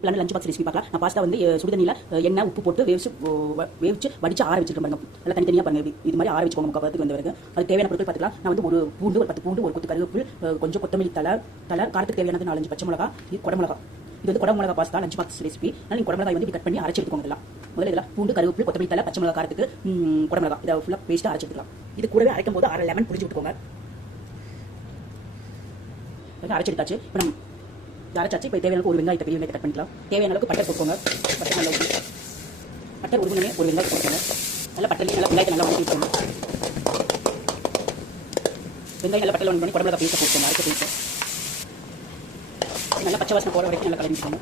Plan lunch box recipe பார்க்கலாம். நான் pasta வந்து சுடுதண்ணியில் எண்ணெய் உப்பு போட்டு வேவிச்சு வடிச்சு ஆற வச்சிருக்கேன் பாருங்க. நல்லா தனித்தனியாக பாருங்க. இது மாதிரி ஆற வச்சுக்கோங்க. முக்கால் வந்து வருங்க. அது தேவையான பொருட்கள் பார்த்துக்கலாம். நான் வந்து ஒரு பூண்டு, ஒரு 10 பூண்டு, ஒரு கொத்து கருவேப்பில், கொஞ்சம் கொத்தமல்லி தலை, காரத்துக்கு தேவையானது 4-5 பச்சை மிளகா, இது குடமிளகா. இது வந்து குடமிளகா பாஸ்தா லஞ்ச் பாக்ஸ் ரெசிபி. நீங்கள் குடமிளகாய் வந்து கட் பண்ணி அரைச்சி எடுத்துக்கோங்க. இதெல்லாம் முதல்ல இதெல்லாம் பூண்டு, கருவேப்பில், கொத்தமல்லி தலை, பச்சை மிளகா, காரத்துக்கு குடமிளகா இதை ஃபுல்லாக பேஸ்ட்டாக அரைச்சி எடுத்துக்கலாம். இது கூடவே அரைக்கும் போது அரை லெமன் புரிஞ்சு விட்டுக்கோங்க. அரைச்சி எடுத்தாச்சு. இப்போ நம்ம அரைச்சாச்சு. இப்போ தேவையான ஒரு வெங்காயத்தை பெரிய வெங்காயத்தை கட் பண்ணிக்கலாம். தேவையான அளவுக்கு பட்டர் போட்டுக்கோங்க. பட்டர் நல்லா ஊற்றி பட்டர் உருகுனே ஒரு வெங்காயத்தை போட்டுக்கோங்க. நல்லா பட்டர்லேயே நல்லா வெங்காயத்தை நல்லா ஊற்றி விட்டுக்கோங்க. வெங்காயம் நல்லா பட்டரில் பண்ணி குடமிளகா பேஸ்ட்டை போட்டுக்கோங்க. அரைச்ச பேஸ்ட்டை நல்லா பச்சை வாசனை போகிற வரைக்கும் நல்லா கலந்துக்கோங்க.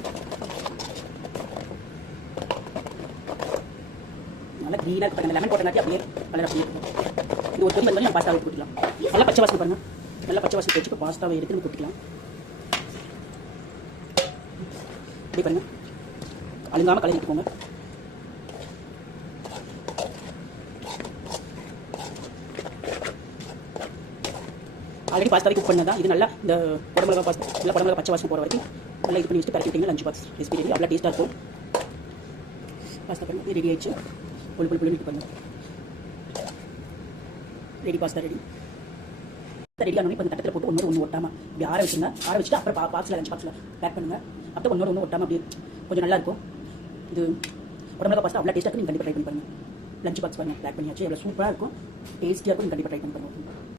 நல்லா க்ரீனாக பாருங்க. லெமன் போட்டங்காட்டி அப்படியே கலர் அப்படியே இது ஒரு கொதி வந்து நம்ம பாஸ்தாவை ஊற்றிக்கலாம். நல்லா பச்சை வாசனை பாருங்கள். நல்லா பச்சை வாசனை வச்சு இப்போ பாஸ்தாவை எடுத்து நம்ம கொட்டிக்கலாம். இப்படி பாருங்க. அழுங்காமல் கலந்துக்கோங்க. ஆல்ரெடி பாஸ்தாவை குக் பண்ணதான். இது நல்லா இந்த குடமிளகா பாஸ்தா நல்லா குடமிளகா பச்சை வாசனை போகிற வரைக்கும் நல்லா இது பண்ணி வச்சுட்டு பரப்பிட்டீங்கன்னா லஞ்ச் பாக்ஸ் ரெசிபி ரெடி. அவ்வளோ டேஸ்ட்டாக இருக்கும். பாஸ்தா பண்ணி ரெடி ஆயிடுச்சு. புளி பண்ணுங்க. Ready pasta ready. ரெடி ஆனோடனே இப்போ தட்டத்தில் போட்டு ஒன்று ஒட்டாமல் இப்படி ஆற வச்சுங்க. ஆற வச்சுட்டு அப்புறம் பாக்ஸில் லஞ்ச் பாக்ஸில் பேக் பண்ணுங்கள். அப்போ ஒன்று ஒட்டாமல் அப்படியே கொஞ்சம் நல்லாயிருக்கும். இது குடமிளகா பாஸ்தா அவ்வளோ டேஸ்ட்டாக நீங்கள் கண்டிப்பாக ட்ரை பண்ணி பாருங்கள். லஞ்ச் பாக்ஸ் பாருங்கள் பேக் பண்ணியாச்சு. எவ்வளோ சூப்பராக இருக்கும். டேஸ்ட்டியாக இருக்கும். கண்டிப்பாக ட்ரை பண்ணி பாருங்கள்.